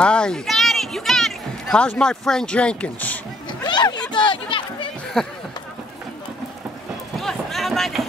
Hi. You got it. You got it. How's my friend Jenkins? Good. You good. You got it. Good. Smile like that.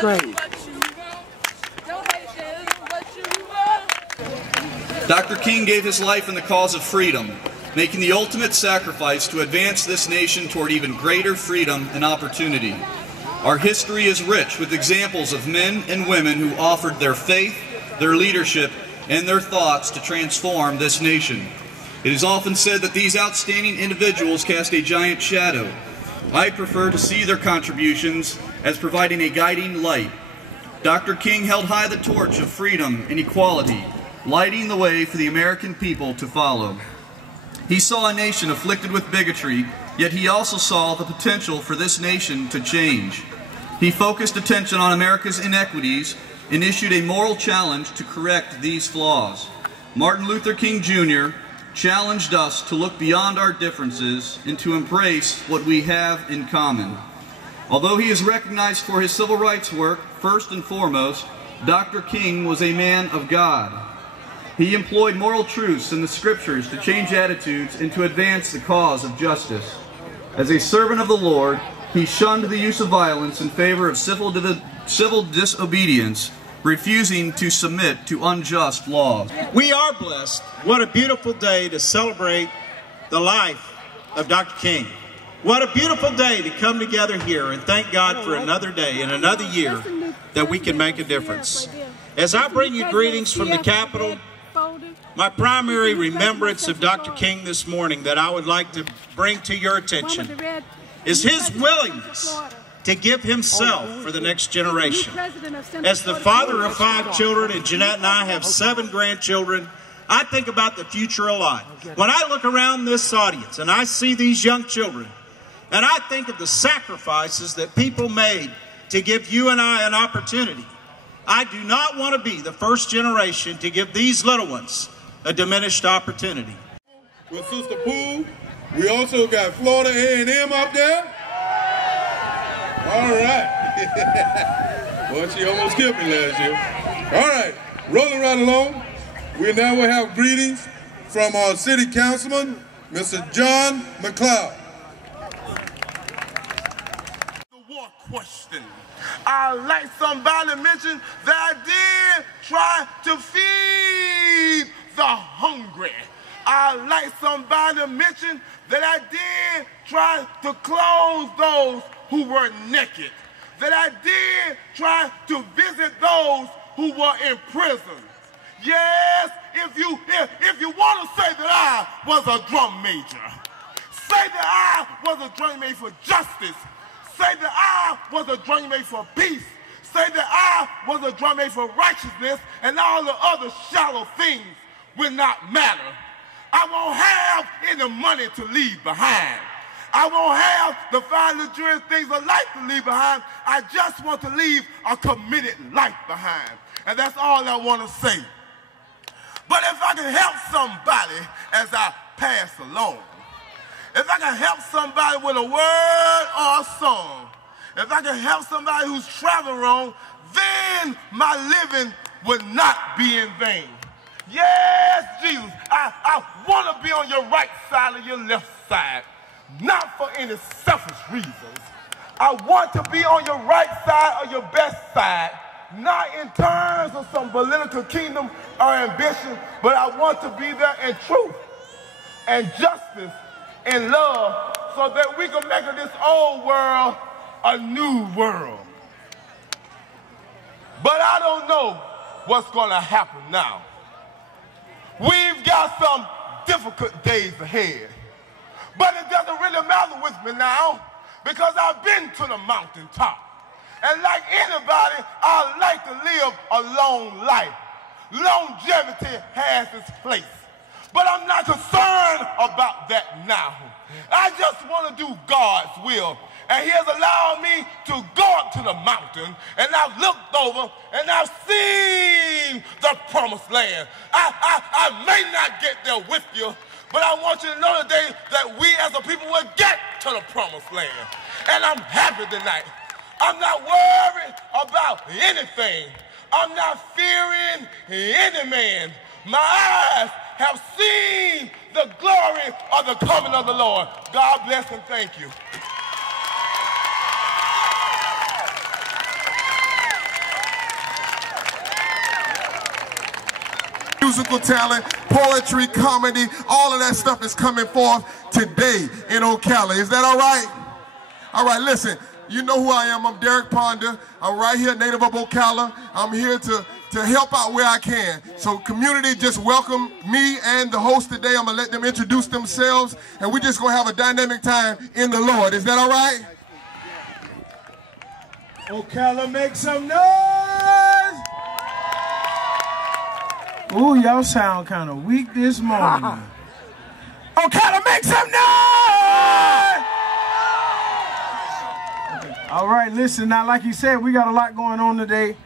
Great. Dr. King gave his life in the cause of freedom, making the ultimate sacrifice to advance this nation toward even greater freedom and opportunity. Our history is rich with examples of men and women who offered their faith, their leadership, and their thoughts to transform this nation. It is often said that these outstanding individuals cast a giant shadow. I prefer to see their contributions as providing a guiding light. Dr. King held high the torch of freedom and equality, lighting the way for the American people to follow. He saw a nation afflicted with bigotry, yet he also saw the potential for this nation to change. He focused attention on America's inequities and issued a moral challenge to correct these flaws. Martin Luther King Jr. challenged us to look beyond our differences and to embrace what we have in common. Although he is recognized for his civil rights work, first and foremost, Dr. King was a man of God. He employed moral truths in the scriptures to change attitudes and to advance the cause of justice. As a servant of the Lord, he shunned the use of violence in favor of civil disobedience, refusing to submit to unjust laws. We are blessed. What a beautiful day to celebrate the life of Dr. King. What a beautiful day to come together here and thank God for another day and another year that we can make a difference. As I bring you greetings from the Capitol, my primary remembrance of Dr. King this morning that I would like to bring to your attention is his willingness to give himself for the next generation. As the father of 5 children, and Jeanette and I have 7 grandchildren, I think about the future a lot. When I look around this audience and I see these young children, and I think of the sacrifices that people made to give you and I an opportunity, I do not want to be the first generation to give these little ones a diminished opportunity. With Sister Pooh, we also got Florida A&M up there. All right. Well, she almost killed me last year. All right, rolling right along. We now will have greetings from our city councilman, Mr. John McLeod. Question. I'd like somebody to mention that I did try to feed the hungry. I'd like somebody to mention that I did try to clothe those who were naked. That I did try to visit those who were in prison. Yes, if you want to say that I was a drum major, say that I was a drum major for justice. Say that I was a drum major for peace. Say that I was a drum major for righteousness, and all the other shallow things will not matter. I won't have any money to leave behind. I won't have the 5 luxurious things of life to leave behind. I just want to leave a committed life behind. And that's all I want to say. But if I can help somebody as I pass along, if I can help somebody with a word or a song, if I can help somebody who's traveling wrong, then my living would not be in vain. Yes, Jesus, I want to be on your right side or your left side, not for any selfish reasons. I want to be on your right side or your best side, not in terms of some political kingdom or ambition, but I want to be there in truth and justice and love so that we can make of this old world a new world. But I don't know what's going to happen now. We've got some difficult days ahead. But it doesn't really matter with me now because I've been to the mountaintop. And like anybody, I like to live a long life. Longevity has its place. But I'm not concerned about that now. I just want to do God's will. And he has allowed me to go up to the mountain, and I've looked over, and I've seen the promised land. I may not get there with you, but I want you to know today that we as a people will get to the promised land. And I'm happy tonight. I'm not worried about anything. I'm not fearing any man. My eyes have seen the glory of the coming of the Lord. God bless and thank you. Musical talent, poetry, comedy, all of that stuff is coming forth today in Ocala. Is that all right? All right, listen, you know who I am. I'm Derek Ponder. I'm right here, native of Ocala. I'm here to help out where I can. So community, just welcome me and the host today. I'm going to let them introduce themselves, and we're just going to have a dynamic time in the Lord. Is that all right? Ocala, make some noise! Ooh, y'all sound kind of weak this morning. Ocala, make some noise! All right, listen, now like you said, we got a lot going on today.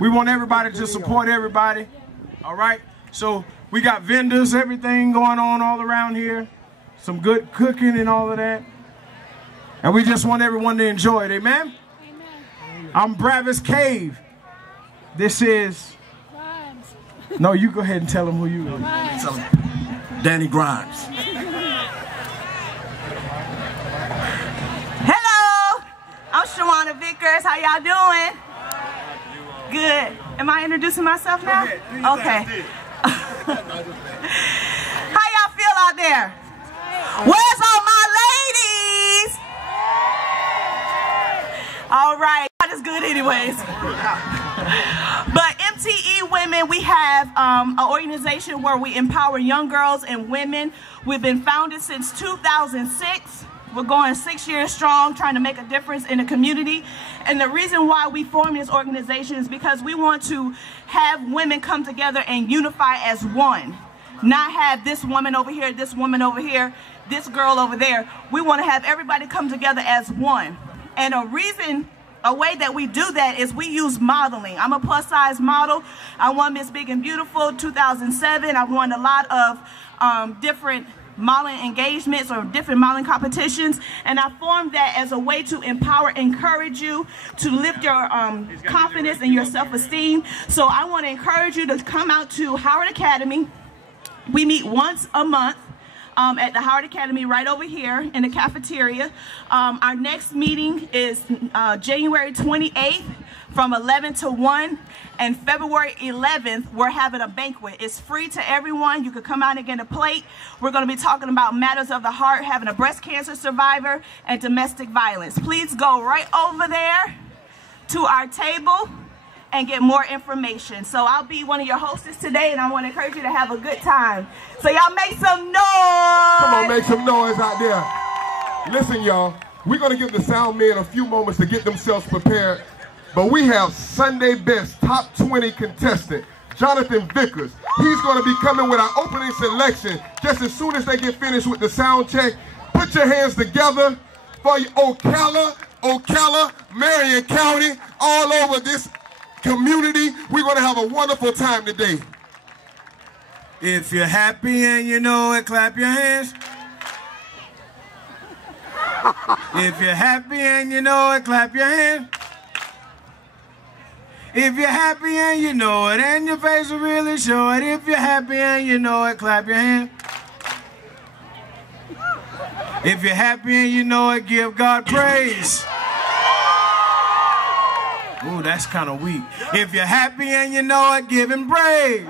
We want everybody to support everybody, all right? So we got vendors, everything going on all around here. Some good cooking and all of that. And we just want everyone to enjoy it, amen? Amen. I'm Bravis Cave. This is... No, you go ahead and tell them who you are. Tell them. Danny Grimes. Hello, I'm Shawana Vickers. How y'all doing? Good. Am I introducing myself now? Okay. How y'all feel out there? Where's all my ladies? All right. That is good anyways. But MTE Women, we have an organization where we empower young girls and women. We've been founded since 2006. We're going 6 years strong, trying to make a difference in the community. And the reason why we formed this organization is because we want to have women come together and unify as one. Not have this woman over here, this woman over here, this girl over there. We want to have everybody come together as one. And a way that we do that is we use modeling. I'm a plus size model. I won Miss Big and Beautiful 2007. I won a lot of different modeling engagements or different modeling competitions, and I formed that as a way to empower, encourage you to lift your confidence and your self-esteem. So I want to encourage you to come out to Howard Academy. We meet once a month at the Howard Academy right over here in the cafeteria. Our next meeting is January 28th from 11 to 1, and February 11th we're having a banquet. It's free to everyone. You can come out and get a plate. We're going to be talking about matters of the heart, having a breast cancer survivor, and domestic violence. Please go right over there to our table and get more information. So I'll be one of your hostess today, and I want to encourage you to have a good time. So y'all make some noise. Come on, make some noise out there. Listen, y'all, we're going to give the sound men a few moments to get themselves prepared. But we have Sunday Best Top 20 contestant, Jonathan Vickers. He's going to be coming with our opening selection just as soon as they get finished with the sound check. Put your hands together for Ocala, Marion County, all over this community. We're going to have a wonderful time today. If you're happy and you know it, clap your hands. If you're happy and you know it, clap your hands. If you're happy and you know it, and your face will really show it. If you're happy and you know it, clap your hands. If you're happy and you know it, give God praise. Ooh, that's kind of weak. If you're happy and you know it, give Him praise.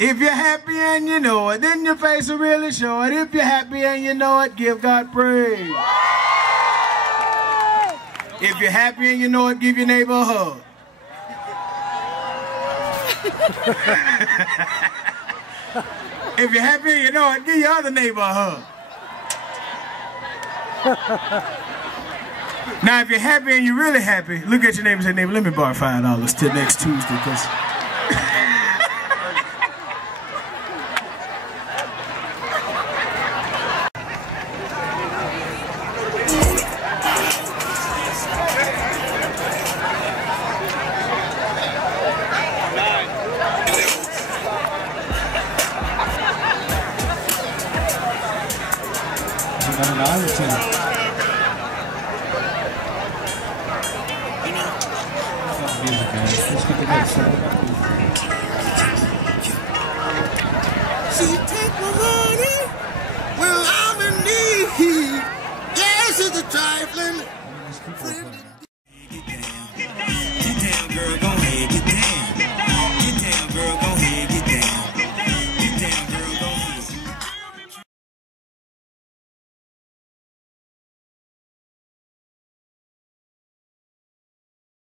If you're happy and you know it, then your face will really show it. If you're happy and you know it, give God praise. If you're happy and you know it, give your neighbor a hug. If you're happy and you know it, give your other neighbor a hug. Now, if you're happy and you're really happy, look at your neighbor and say, neighbor, let me borrow $5 till next Tuesday, because... She take my money when I'm in need. Yes, it's a trifling.